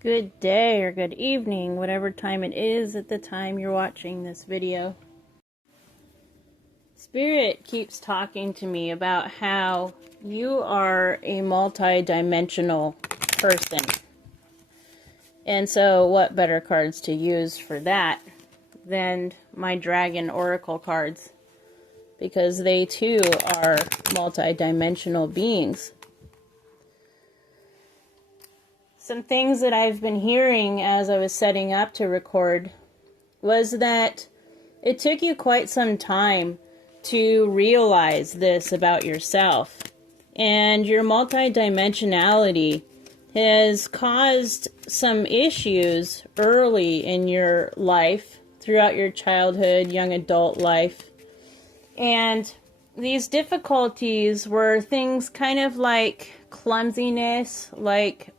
Good day or good evening, whatever time it is at the time you're watching this video. Spirit keeps talking to me about how you are a multi-dimensional person. And so what better cards to use for that than my Dragon Oracle cards? Because they too are multi-dimensional beings. Some things that I've been hearing as I was setting up to record was that it took you quite some time to realize this about yourself. And your multidimensionality has caused some issues early in your life, throughout your childhood, young adult life. And these difficulties were things kind of like clumsiness, like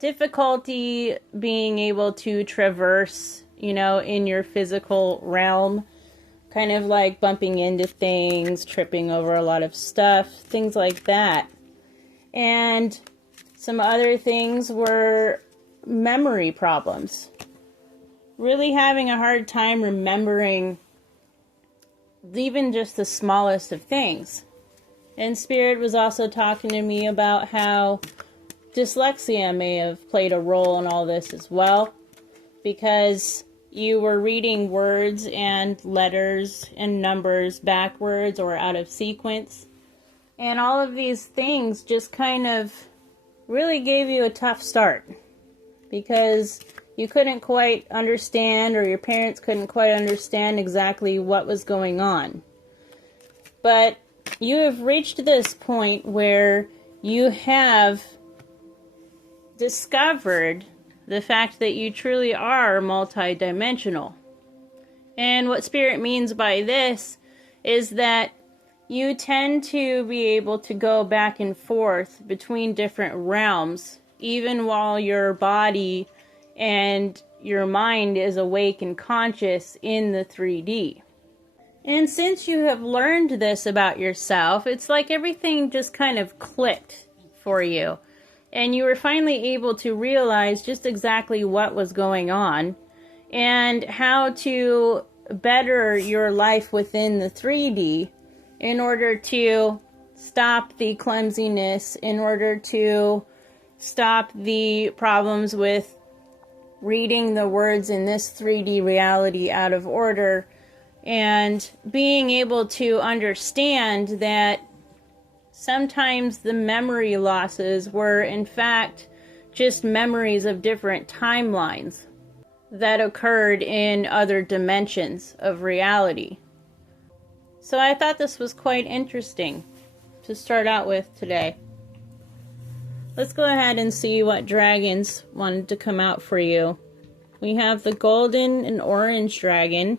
difficulty being able to traverse, in your physical realm, kind of like bumping into things, tripping over a lot of stuff, things like that. And some other things were memory problems. Really having a hard time remembering even just the smallest of things. And Spirit was also talking to me about how dyslexia may have played a role in all this as well, because you were reading words and letters and numbers backwards or out of sequence. And all of these things just kind of really gave you a tough start, because you couldn't quite understand, or your parents couldn't quite understand exactly what was going on. But you have reached this point where you have discovered the fact that you truly are multidimensional. And what Spirit means by this is that you tend to be able to go back and forth between different realms, even while your body and your mind is awake and conscious in the 3D. And since you have learned this about yourself, it's like everything just kind of clicked for you. And you were finally able to realize just exactly what was going on and how to better your life within the 3D in order to stop the clumsiness, in order to stop the problems with reading the words in this 3D reality out of order, and being able to understand that sometimes the memory losses were in fact just memories of different timelines that occurred in other dimensions of reality. So I thought this was quite interesting to start out with today. Let's go ahead and see what dragons wanted to come out for you. We have the golden and orange dragon.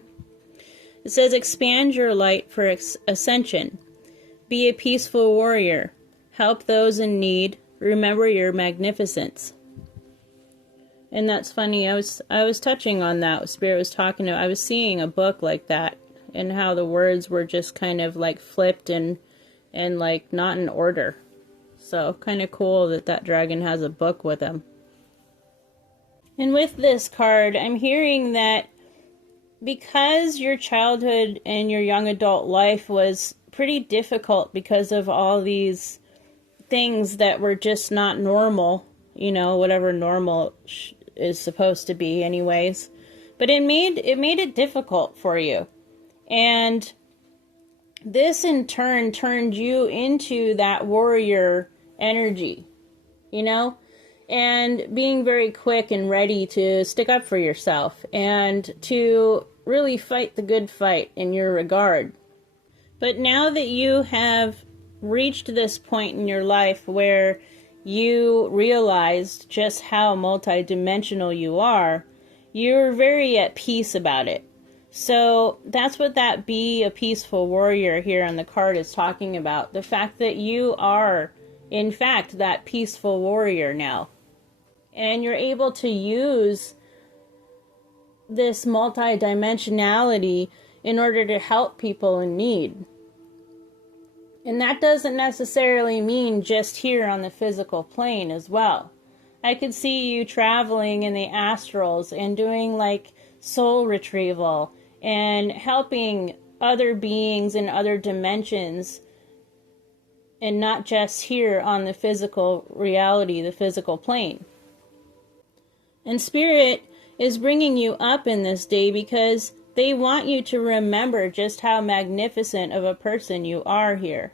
It says, expand your light for ascension. Be a peaceful warrior. Help those in need. Remember your magnificence. And that's funny. I was touching on that. Spirit was talking to. I was seeing a book like that, and how the words were just kind of like flipped and like not in order. So kind of cool that dragon has a book with him. And with this card, I'm hearing that because your childhood and your young adult life was pretty difficult because of all these things that were just not normal, whatever normal is supposed to be anyways. But it made it difficult for you. And this in turn turned you into that warrior energy, and being very quick and ready to stick up for yourself and to really fight the good fight in your regard. But now that you have reached this point in your life where you realized just how multidimensional you are, you're very at peace about it. So that's what that be a peaceful warrior here on the card is talking about. The fact that you are, in fact, that peaceful warrior now. And you're able to use this multidimensionality in order to help people in need. And that doesn't necessarily mean just here on the physical plane as well. I could see you traveling in the astrals and doing like soul retrieval and helping other beings in other dimensions, and not just here on the physical reality, the physical plane. And Spirit is bringing you up in this day because they want you to remember just how magnificent of a person you are here.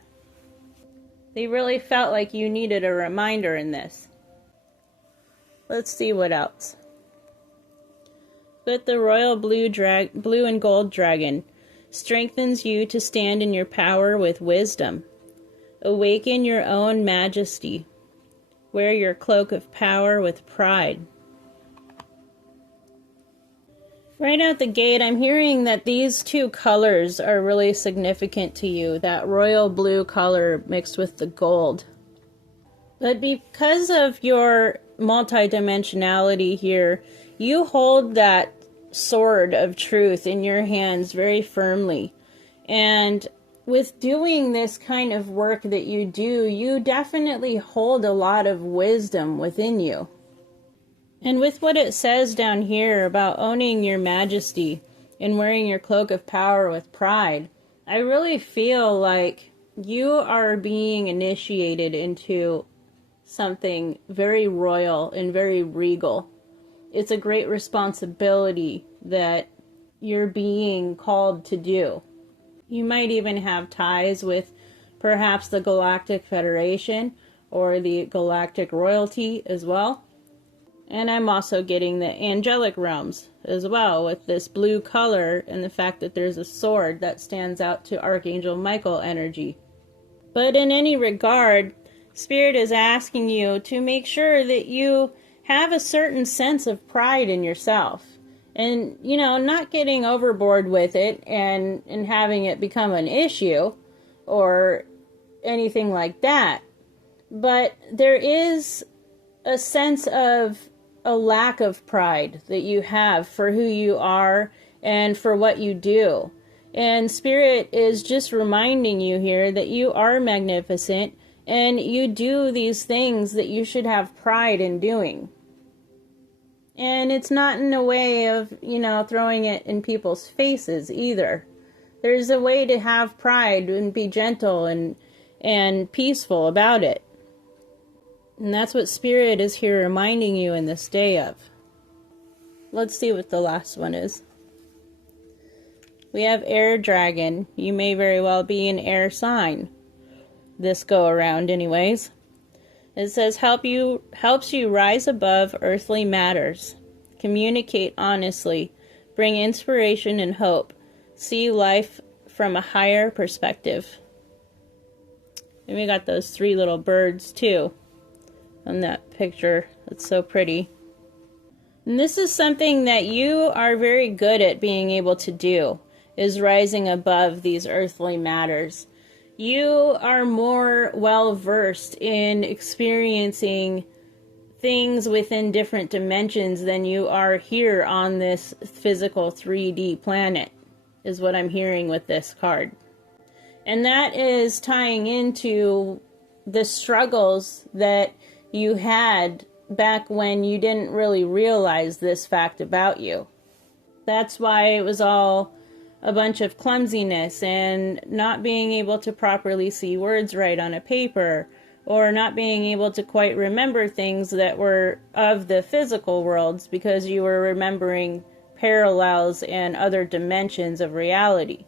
They really felt like you needed a reminder in this. Let's see what else. But the royal blue and gold dragon strengthens you to stand in your power with wisdom. Awaken your own majesty. Wear your cloak of power with pride. Right out the gate, I'm hearing that these two colors are really significant to you. That royal blue color mixed with the gold. But because of your multidimensionality here, you hold that sword of truth in your hands very firmly. And with doing this kind of work that you do, you definitely hold a lot of wisdom within you. And with what it says down here about owning your majesty and wearing your cloak of power with pride, I really feel like you are being initiated into something very royal and very regal. It's a great responsibility that you're being called to do. You might even have ties with perhaps the Galactic Federation or the Galactic Royalty as well. And I'm also getting the angelic realms as well with this blue color and the fact that there's a sword that stands out to Archangel Michael energy. But in any regard, Spirit is asking you to make sure that you have a certain sense of pride in yourself. And, not getting overboard with it and having it become an issue or anything like that. But there is a sense of a lack of pride that you have for who you are and for what you do. And Spirit is just reminding you here that you are magnificent and you do these things that you should have pride in doing. And it's not in a way of, throwing it in people's faces either. There's a way to have pride and be gentle and peaceful about it. And that's what Spirit is here reminding you in this day of. Let's see what the last one is. We have Air Dragon. You may very well be an air sign. This go around anyways. It says helps you rise above earthly matters. Communicate honestly. Bring inspiration and hope. See life from a higher perspective. And we got those 3 little birds too on that picture. It's so pretty. And this is something that you are very good at being able to do, is rising above these earthly matters. You are more well versed in experiencing things within different dimensions than you are here on this physical 3D planet, is what I'm hearing with this card. And that is tying into the struggles that you had back when you didn't really realize this fact about you. That's why it was all a bunch of clumsiness and not being able to properly see words right on a paper, or not being able to quite remember things that were of the physical worlds because you were remembering parallels and other dimensions of reality.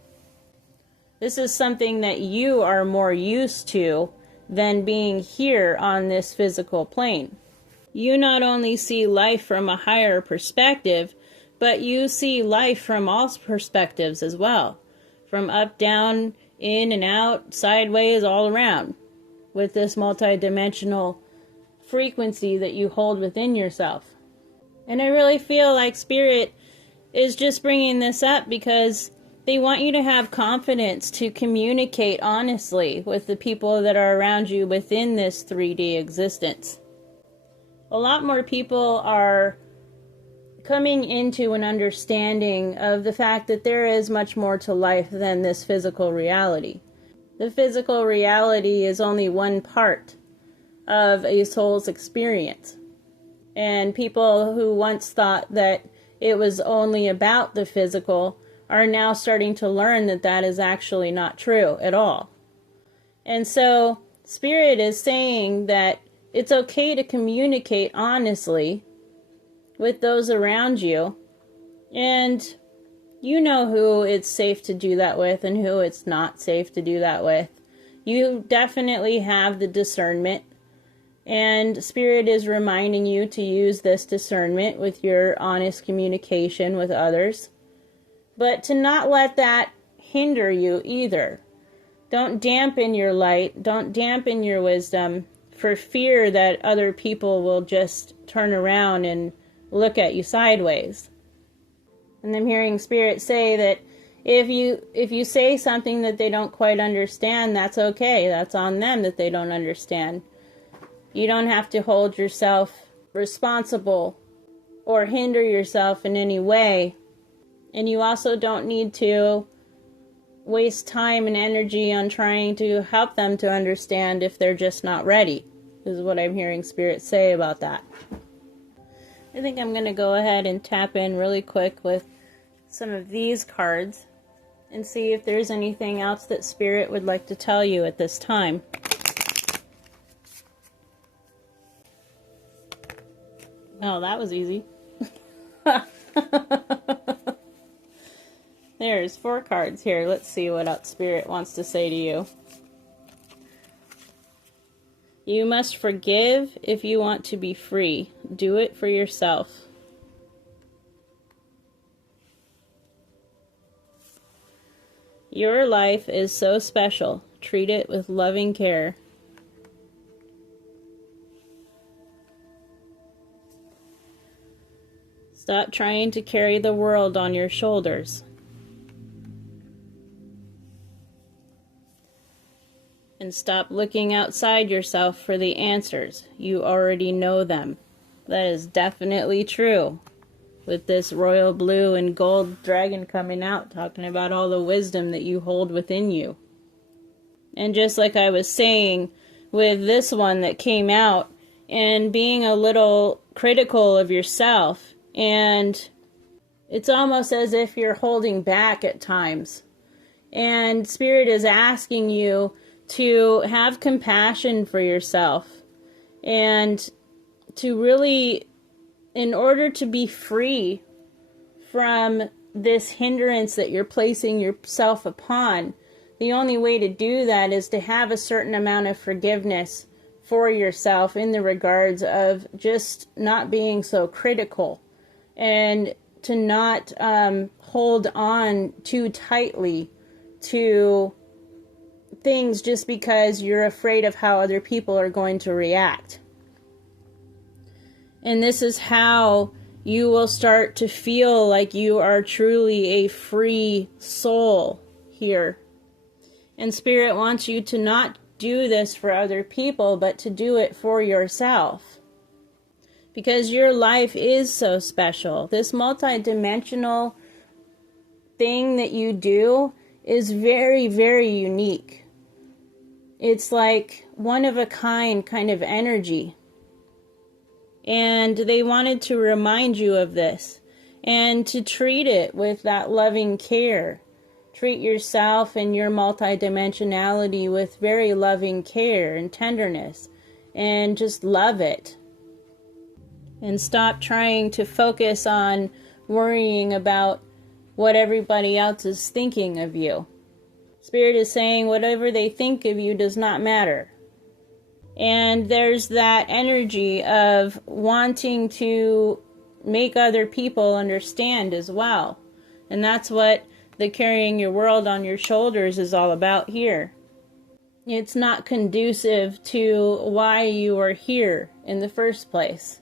This is something that you are more used to than being here on this physical plane. You not only see life from a higher perspective, but you see life from all perspectives as well. From up, down, in and out, sideways, all around. With this multidimensional frequency that you hold within yourself. And I really feel like Spirit is just bringing this up because they want you to have confidence to communicate honestly with the people that are around you within this 3D existence. A lot more people are coming into an understanding of the fact that there is much more to life than this physical reality. The physical reality is only one part of a soul's experience. And people who once thought that it was only about the physical are now starting to learn that that is actually not true at all. And so Spirit is saying that it's okay to communicate honestly with those around you. And you know who it's safe to do that with and who it's not safe to do that with. You definitely have the discernment. And Spirit is reminding you to use this discernment with your honest communication with others. But to not let that hinder you either. Don't dampen your light. Don't dampen your wisdom for fear that other people will just turn around and look at you sideways. And I'm hearing Spirit say that if you say something that they don't quite understand, that's okay. That's on them that they don't understand. You don't have to hold yourself responsible or hinder yourself in any way. And you also don't need to waste time and energy on trying to help them to understand if they're just not ready, is what I'm hearing Spirit say about that. I think I'm going to go ahead and tap in really quick with some of these cards and see if there's anything else that Spirit would like to tell you at this time. Oh, that was easy. There's 4 cards here. Let's see what else Spirit wants to say to you. You must forgive if you want to be free. Do it for yourself. Your life is so special. Treat it with loving care. Stop trying to carry the world on your shoulders. And stop looking outside yourself for the answers. You already know them. That is definitely true. With this royal blue and gold dragon coming out, talking about all the wisdom that you hold within you. And just like I was saying with this one that came out, and being a little critical of yourself, and it's almost as if you're holding back at times. And Spirit is asking you to have compassion for yourself and to really, in order to be free from this hindrance that you're placing yourself upon, the only way to do that is to have a certain amount of forgiveness for yourself in the regards of just not being so critical and to not hold on too tightly to things just because you're afraid of how other people are going to react. And this is how you will start to feel like you are truly a free soul here. And Spirit wants you to not do this for other people, but to do it for yourself. Because your life is so special. This multidimensional thing that you do is very, very unique. It's like one of a kind of energy. And they wanted to remind you of this and to treat it with that loving care. Treat yourself and your multidimensionality with very loving care and tenderness, and just love it. And stop trying to focus on worrying about what everybody else is thinking of you. Spirit is saying whatever they think of you does not matter. And there's that energy of wanting to make other people understand as well. And that's what the carrying your world on your shoulders is all about here. It's not conducive to why you are here in the first place.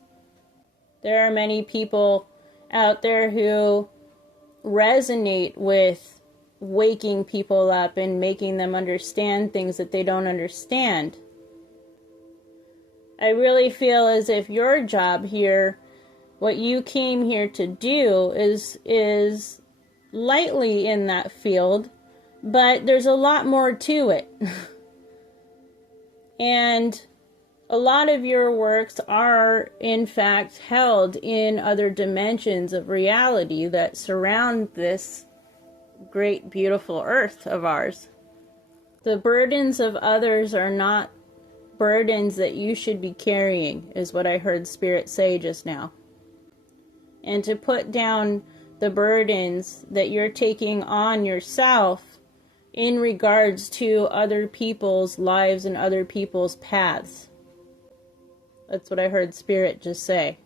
There are many people out there who resonate with waking people up and making them understand things that they don't understand. I really feel as if your job here, what you came here to do, is lightly in that field, but there's a lot more to it. And a lot of your works are in fact held in other dimensions of reality that surround this great beautiful earth of ours. The burdens of others are not burdens that you should be carrying, is what I heard Spirit say just now. And to put down the burdens that you're taking on yourself in regards to other people's lives and other people's paths. That's what I heard Spirit just say.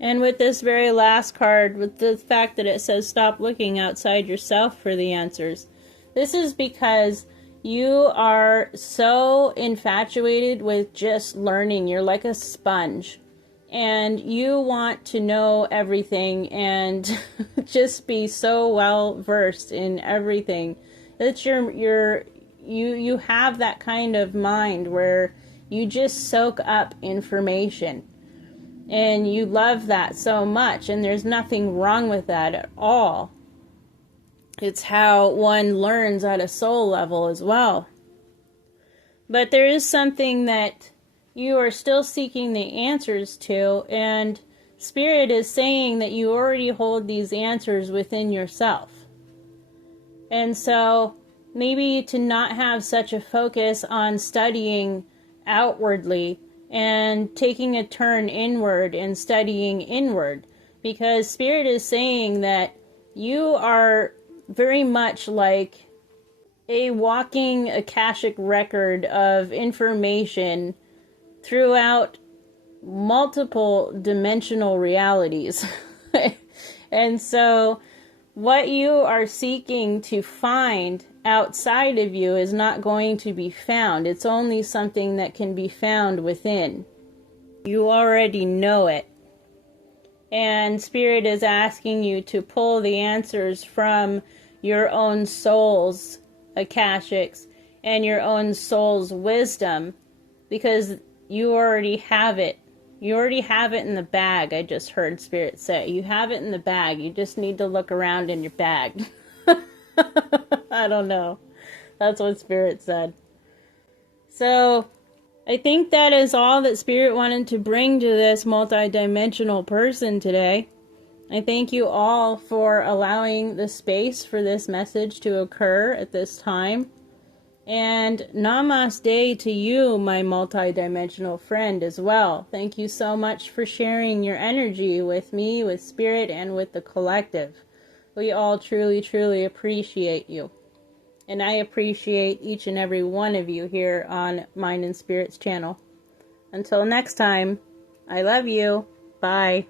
And with this very last card, with the fact that it says stop looking outside yourself for the answers, this is because you are so infatuated with just learning. You're like a sponge. And you want to know everything and just be so well versed in everything. That you have that kind of mind where you just soak up information. And you love that so much, and there's nothing wrong with that at all. It's how one learns at a soul level as well. But there is something that you are still seeking the answers to, and Spirit is saying that you already hold these answers within yourself. And so maybe to not have such a focus on studying outwardly and taking a turn inward and studying inward, because Spirit is saying that you are very much like a walking Akashic record of information throughout multiple dimensional realities. And so what you are seeking to find outside of you is not going to be found. It's only something that can be found within. You already know it. And Spirit is asking you to pull the answers from your own soul's Akashics and your own soul's wisdom, because you already have it. You already have it in the bag, I just heard Spirit say. You have it in the bag. You just need to look around in your bag. I don't know. That's what Spirit said. So, I think that is all that Spirit wanted to bring to this multidimensional person today. I thank you all for allowing the space for this message to occur at this time. And namaste to you, my multidimensional friend, as well. Thank you so much for sharing your energy with me, with Spirit, and with the collective. We all truly, truly appreciate you. And I appreciate each and every one of you here on Mind and Spirit's channel. Until next time, I love you. Bye.